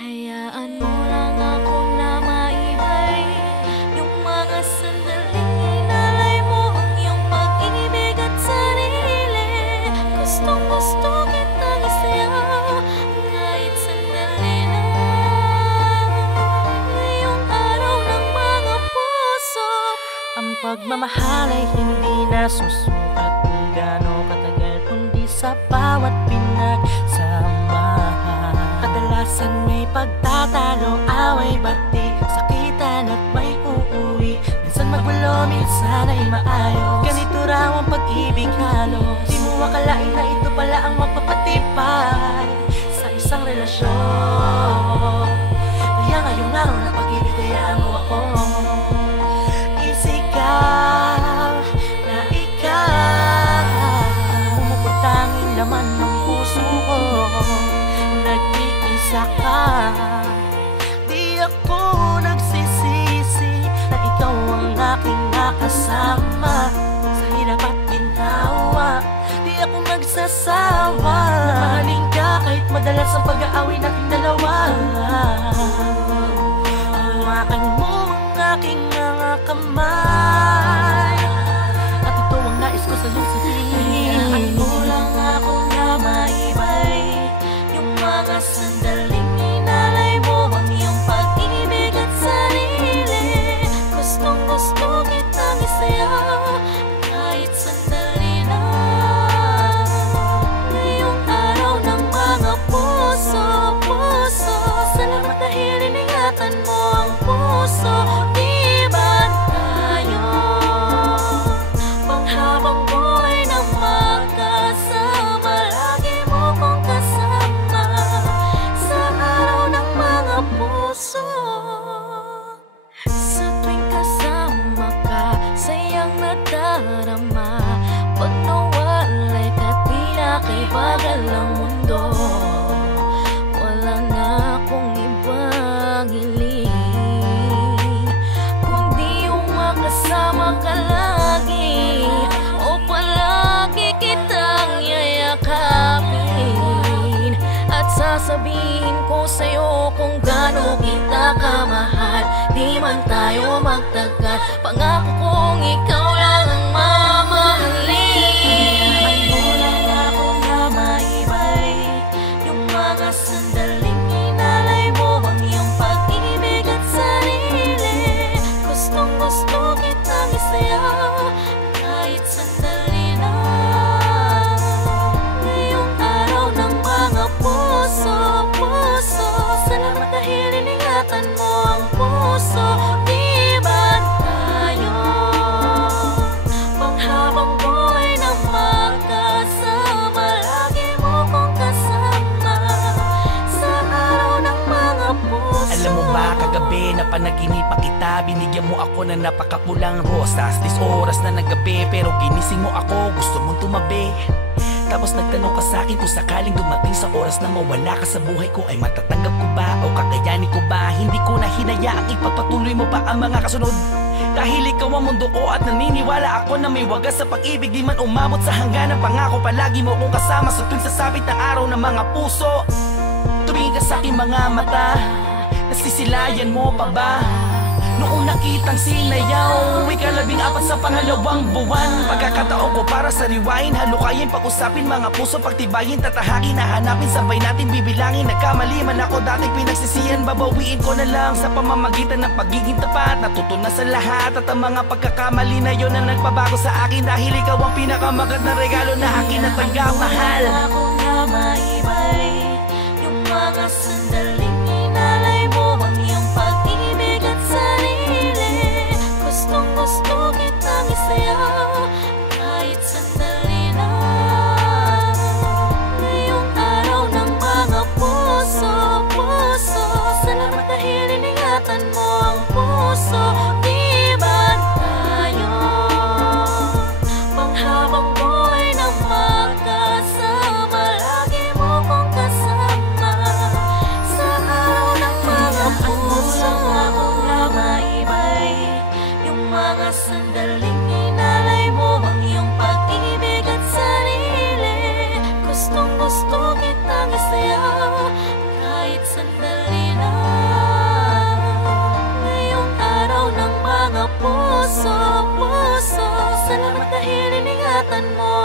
Hayaan mo lang ako na maibay yung mga sandaling inalay mo ang iyong pag-ibig at sarili. Gustong gusto kitang isayaw kahit sandali lang. Ngayong araw ng mga puso, ang pagmamahal ay hindi nasusukat kung gaano katagal, kundi sa bawat pinagsamahan. Kadalasan may pagtatalo, away, bati, sakitan at may uuwi. Minsan magulo, minsan ay maayos. Ganito raw ang pag-ibig halos. Di mo akalain na ito pala ang magpapatibay sa isang relasyon. Kaya ngayong araw ng pag-ibig, hayaan mo ako isigaw na ikaw. Pumuputangin naman ng puso ko, nag-iisa ka. Di ako nagsisisi na ikaw ang aking nakasama sa hirap at ginhawa. Di ako magsasawa na mahalin ka kahit madalas ang pag-aaway nating dalawa. Hawakan mo ang aking mga kamay at ito ang nais ko sa'yo sabihin. Hayaan mo lang ako na maibay yung mga sandaling inalay mo ang iyong pag-ibig at sarili. Gustong gusto kitang isayaw kahit sandali lang. Ngayong araw ng mga puso, salamat dahil iningatan mo ang puso. Di ba tayo panghabang buhay na magkasama? Lagi mo kong kasama sa araw ng mga puso. Sa tuwing kasama ka, sayang nadarama. Pag nawalay ka, tila kay bagal ang mundo. Wala na akong ibang hiling kundi yung makasama ka lagi, o palagi kitang yayakapin at sasabihin ko sa'yo kung gaano kita kamahal. Di man tayo magtagal, pangako kong ikaw lang ang mamahalin. Hayaan mo lang ako na maibay yung mga sandaling inalay mo ang iyong pag-ibig at sarili. Gustong gusto kitang isayaw kahit sandali lang. Ngayong araw ng mga puso, salamat dahil iningatan mo ang puso. Di ba tayo panghabang buhay na magkasama? Lagi mo kong kasama sa araw ng mga puso. Alam mo ba, kagabi na panaginipa kita, binigyan mo ako ng napakapulang rosas. 10 oras na ng gabi, pero ginising mo ako, gusto mong tumabi. Tapos nagtanong ka sa'kin kung sakaling dumating sa oras na mawala ka sa buhay ko, ay matatanggap ko ba o kakayanin ko ba? Hindi ko na hinayaang ipagpatuloy mo pa ang mga kasunod. Dahil ikaw ang mundo ko at naniniwala ako na may wagas sa pag-ibig. Di man umabot sa hangganan, pangako palagi mo kong kasama sa tuwing sasabit ng araw ng mga puso. Tumingin ka sa'king mga mata, nasisilayan mo pa ba? Noong nakitang sinayaw, ika-14 sa pangalawang buwan. Pagkakataon ko para sa rewind, halukayin, pag-usapin mga puso, pagtibayin, tatahakin, hahanapin, sabay natin bibilangin. Nagkamali man ako dating pinagsisihan, babawiin ko na lang sa pamamagitan ng pagiging tapat. Natuto na sa lahat at ang mga pagkakamali na yon na nagpabago sa akin. Dahil ikaw ang pinakamagat na regalo na akin natanggap, mahal. Ako na maibay yung mga sandaling inalay mo ang iyong pag-ibig at sarili. Gustong gusto kitang isayaw kahit sandali lang. Ngayong araw ng mga puso, salamat dahil iningatan mo ang puso. Di ba tayo panghabang buhay na magkasama? Lagi mo kong kasama Kalimutan mo